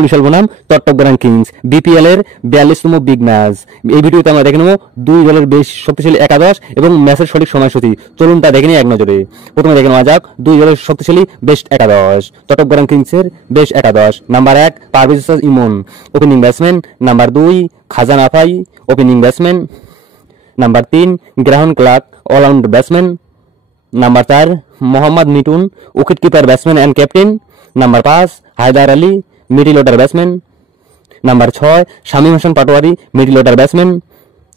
বিশাল বনাম Chittagong Kings BPL এর 42তম big match. এই ভিডিওতে আমরা দেখে নেব দুই দলের বেশ শক্তিশালী একাদশ এবং ম্যাচের সঠিক সময়সূচি। চলুন তা দেখে নিই এক নজরে। প্রথমে দেখে নেওয়া যাক দুই দলের শক্তিশালী বেস্ট একাদশ। চট্টগ্রাম কিংসের বেস্ট একাদশ: number 1 Parvez Emon, opening batsman. Number 2 খাজান আফাই, opening batsman. Number 3 Graham Clark, allround batsman. Number 4 Mohammad Mithun, wicket keeper batsman and captain. Number 5 Haider Ali, middle order batsman. Number 6 Shamim Hasan Patwari, middle order batsman.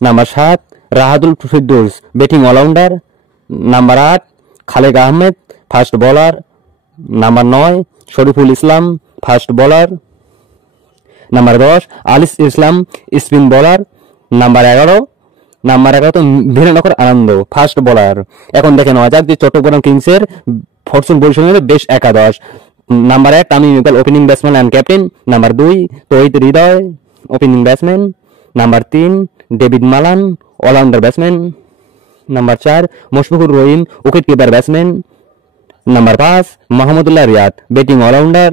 Number 7 Rahatul Ferdous, batting allrounder. Number 8 Khaled Ahmed, fast bowler. Number 9 Shoriful Islam, fast bowler. Number 10 Alis Islam, spin bowler. Number 11 তো ভিরেনকর আনন্দ, fast bowler. এখন দেখে নেওয়া যাক যে চট্টগ্রাম কিংসের Fortune বরিশালের best একাদশ। Number 1 Tamim Iqbal, opening batsman and captain. Number 2 Towhid Hridoy, opening batsman. Number 3 David Malan, allrounder batsman. Number 4 Mushfiqur Rahim, wicket keeper batsman. Number 5 Mahmudullah Riyad, batting allrounder.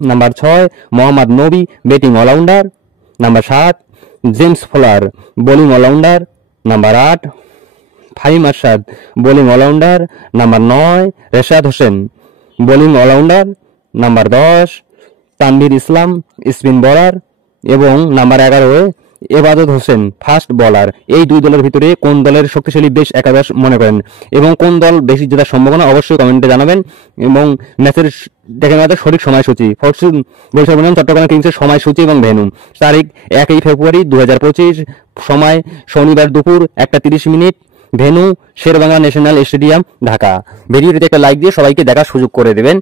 Number 6 Mohammad Nabi, batting allrounder. Number 7 James Fuller, bowling allrounder. Number 8 Faheem আরশাদ, bowling allrounder. Number 9 Rishad Hossain, bowling allrounder. Number 10 Tanvir Islam, spin bowler. এবং number 11 এবাদত Hossain, fast bowler. এই দুই দলের ভিতরে কোন দলের শক্তিশালী বেশ একাদশ মনে করেন এবং কোন দল বেশি জেতার সম্ভাবনা অবশ্যই কমেন্টে জানাবেন। এবং ম্যাচের দেখে নেওয়া সঠিক সময়সূচি। ফরচুন বরিশাল বনাম চট্টগ্রাম কিংসের সময়সূচি এবং ভেন্যু: তারিখ 1 ফেব্রুয়ারি 2025, সময় শনিবার দুপুর 1:30। Venue Sher e Bangla national stadium, Dhaka. ভিডিওটিতে একটা লাইক দিয়ে সবাইকে দেখার সুযোগ করে দেবেন।